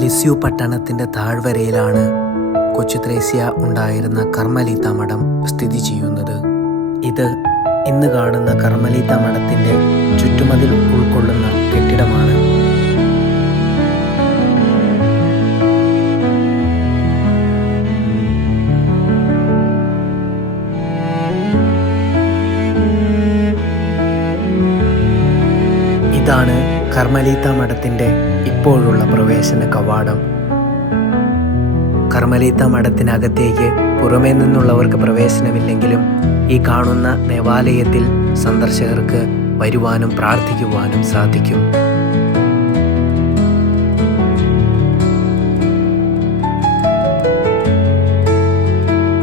Lisieux പട്ടണത്തിൻ്റെ താഴ്വരയിലാണ് കൊച്ചു ത്രേസ്യ ഉണ്ടായിരുന്ന കർമ്മലീത്ത മഠം സ്ഥിതി ചെയ്യുന്നത്. ഇത് ഇന്ന് കാണുന്ന കർമ്മലീത്ത മഠത്തിൻ്റെ ചുറ്റുമതിൽ ഉൾക്കൊള്ളുന്ന കെട്ടിടമാണ്. ഇതാണ് കർമ്മലീത്ത മഠത്തിൻ്റെ ഇപ്പോഴുള്ള പ്രവേശന കവാടം. കർമ്മലീത്ത മഠത്തിനകത്തേക്ക് പുറമേ നിന്നുള്ളവർക്ക് പ്രവേശനമില്ലെങ്കിലും ഈ കാണുന്ന ദേവാലയത്തിൽ സന്ദർശകർക്ക് വരുവാനും പ്രാർത്ഥിക്കുവാനും സാധിക്കും.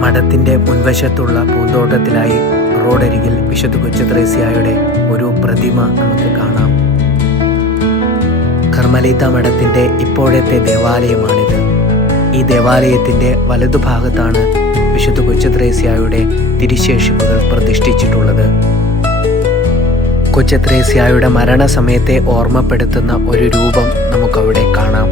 മഠത്തിൻ്റെ മുൻവശത്തുള്ള പൂന്തോട്ടത്തിലായി റോഡരികിൽ വിശുദ്ധ കൊച്ചു ത്രേസ്യയുടെ ഒരു പ്രതിമ നമുക്ക് കാണാം. കർമ്മലീത്ത മഠത്തിൻ്റെ ഇപ്പോഴത്തെ ദേവാലയമാണിത്. ഈ ദേവാലയത്തിൻ്റെ വലതുഭാഗത്താണ് വിശുദ്ധ കൊച്ചു ത്രേസ്യയുടെ തിരുശേഷിപ്പുകൾ പ്രതിഷ്ഠിച്ചിട്ടുള്ളത്. കൊച്ചു ത്രേസ്യയുടെ മരണസമയത്തെ ഓർമ്മപ്പെടുത്തുന്ന ഒരു രൂപം നമുക്കവിടെ കാണാം.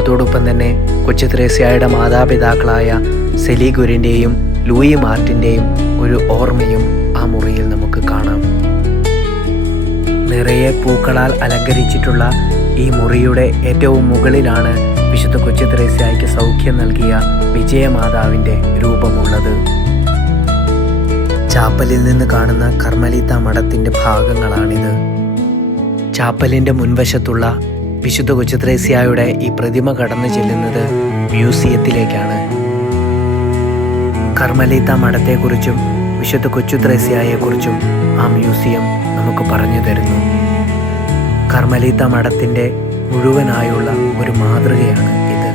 അതോടൊപ്പം തന്നെ കൊച്ചു ത്രേസ്യയുടെ മാതാപിതാക്കളായ സെലിഗുരിൻ്റെയും ലൂയി മാർട്ടിൻ്റെയും ഒരു ഓർമ്മയും ആ മുറിയിൽ നമുക്ക് കാണാം. നിറയെ പൂക്കളാൽ അലങ്കരിച്ചിട്ടുള്ള ഈ മുറിയുടെ ഏറ്റവും മുകളിലാണ് വിശുദ്ധ കൊച്ചു ത്രേസ്യയ്ക്ക് സൗഖ്യം നൽകിയ വിജയമാതാവിൻ്റെ രൂപമുള്ളത്. ചാപ്പലിൽ നിന്ന് കാണുന്ന കർമ്മലീത്ത മഠത്തിൻ്റെ ഭാഗങ്ങളാണിത്. ചാപ്പലിൻ്റെ മുൻവശത്തുള്ള വിശുദ്ധ കൊച്ചു ത്രേസ്യയുടെ ഈ പ്രതിമ കടന്നു ചെല്ലുന്നത് മ്യൂസിയത്തിലേക്കാണ്. കർമ്മലീത്ത മഠത്തെക്കുറിച്ചും വിശുദ്ധ കൊച്ചു ത്രേസ്യയെക്കുറിച്ചും ആ മ്യൂസിയം നമുക്ക് പറഞ്ഞു തരുന്നു. കർമ്മലീത്ത മഠത്തിൻ്റെ മുഴുവനായുള്ള ഒരു മാതൃകയാണ് ഇത്.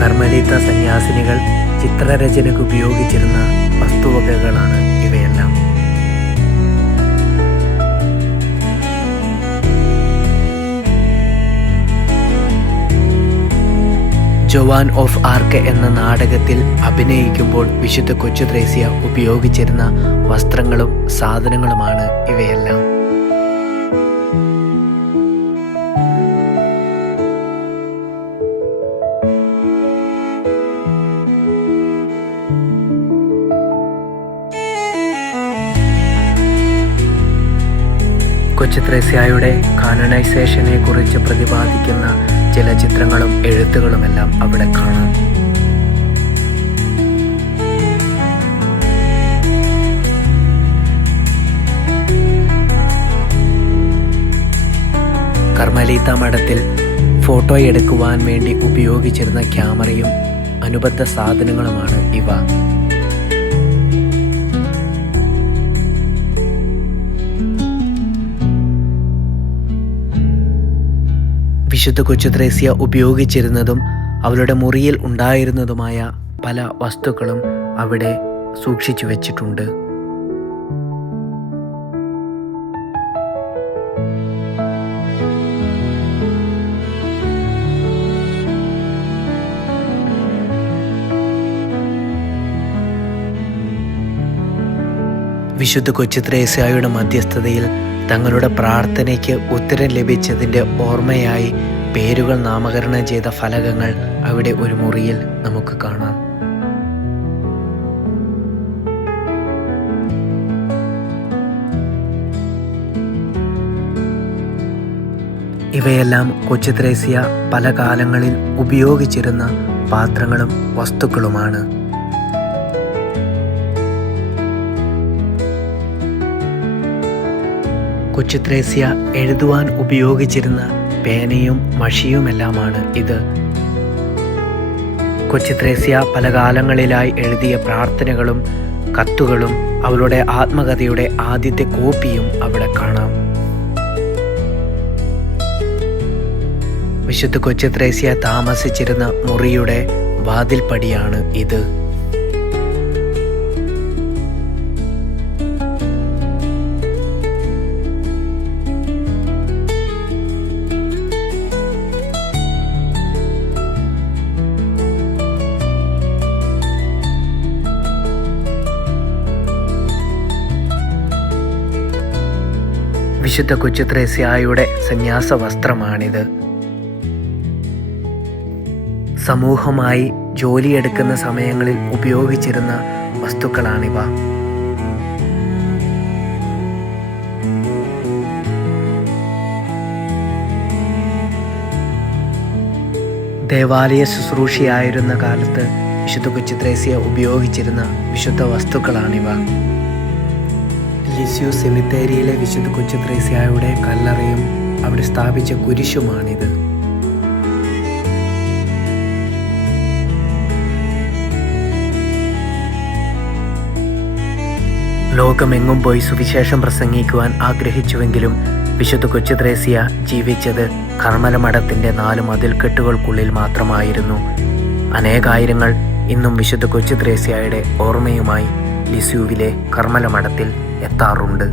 കർമ്മലീത്ത സന്യാസിനികൾ ചിത്രരചനയ്ക്ക് ഉപയോഗിച്ചിരുന്ന വസ്തുവകകളാണ് ഇവയെല്ലാം. ജോവാൻ ഓഫ് ആർക്ക് എന്ന നാടകത്തിൽ അഭിനയിക്കുമ്പോൾ വിശുദ്ധ കൊച്ചു ത്രേസ്യ ഉപയോഗിച്ചിരുന്ന വസ്ത്രങ്ങളും സാധനങ്ങളുമാണ് ഇവയെല്ലാം. കൊച്ചു ത്രേസ്യയുടെ കാനണൈസേഷനെ കുറിച്ച് പ്രതിപാദിക്കുന്ന ചില ചിത്രങ്ങളും എഴുത്തുകളുമെല്ലാം അവിടെ കാണാം. കർമ്മലീത്ത മഠത്തിൽ ഫോട്ടോ എടുക്കുവാൻ വേണ്ടി ഉപയോഗിച്ചിരുന്ന ക്യാമറയും അനുബന്ധ സാധനങ്ങളുമാണ് ഇവ. വിശുദ്ധ കൊച്ചു ത്രേസ്യ ഉപയോഗിച്ചിരുന്നതും അവളുടെ മുറിയിൽ ഉണ്ടായിരുന്നതുമായ പല വസ്തുക്കളും അവിടെ സൂക്ഷിച്ചു വച്ചിട്ടുണ്ട്. വിശുദ്ധ കൊച്ചു ത്രേസ്യയുടെ മധ്യസ്ഥതയിൽ തങ്ങളുടെ പ്രാർത്ഥനയ്ക്ക് ഉത്തരം ലഭിച്ചതിൻ്റെ ഓർമ്മയായി പേരുകൾ നാമകരണം ചെയ്ത ഫലകങ്ങൾ അവിടെ ഒരു മുറിയിൽ നമുക്ക് കാണാം. ഇവയെല്ലാം കൊച്ചു ത്രേസ്യ പല കാലങ്ങളിൽ ഉപയോഗിച്ചിരുന്ന പാത്രങ്ങളും വസ്തുക്കളുമാണ്. കൊച്ചു ത്രേസ്യ എഴുതുവാൻ ഉപയോഗിച്ചിരുന്ന പേനയും മഷിയുമെല്ലാമാണ് ഇത്. കൊച്ചു ത്രേസ്യ പല കാലങ്ങളിലായി എഴുതിയ പ്രാർത്ഥനകളും കത്തുകളും അവളുടെ ആത്മകഥയുടെ ആദ്യത്തെ കോപ്പിയും അവിടെ കാണാം. വിശുദ്ധ കൊച്ചു ത്രേസ്യ താമസിച്ചിരുന്ന മുറിയുടെ വാതിൽപ്പടിയാണ് ഇത്. വിശുദ്ധ കൊച്ചു ത്രേസ്യായുടെ സന്യാസ വസ്ത്രമാണിത്. സമൂഹമായി ജോലിയെടുക്കുന്ന സമയങ്ങളിൽ ഉപയോഗിച്ചിരുന്ന വസ്തുക്കളാണിവ. ദേവാലയ ശുശ്രൂഷയായിരുന്ന കാലത്ത് വിശുദ്ധ കൊച്ചു ത്രേസ്യ ഉപയോഗിച്ചിരുന്ന വിശുദ്ധ വസ്തുക്കളാണിവ. ലിസ്യൂ സെമിത്തേരിയിലെ വിശുദ്ധ കൊച്ചു ത്രേസ്യായുടെ കല്ലറയും അവിടെ സ്ഥാപിച്ച കുരിശുമാണിത്. ലോകമെങ്ങും പോയി സുവിശേഷം പ്രസംഗിക്കുവാൻ ആഗ്രഹിച്ചുവെങ്കിലും വിശുദ്ധ കൊച്ചു ത്രേസ്യ ജീവിച്ചത് കർമ്മല മഠത്തിൻ്റെ 4 മതിൽക്കെട്ടുകൾക്കുള്ളിൽ മാത്രമായിരുന്നു. അനേകായിരങ്ങൾ ഇന്നും വിശുദ്ധ കൊച്ചു ത്രേസ്യായുടെ ഓർമ്മയുമായി ലിസ്യൂവിലെ കർമ്മല മഠത്തിൽ എത്താറുണ്ട്.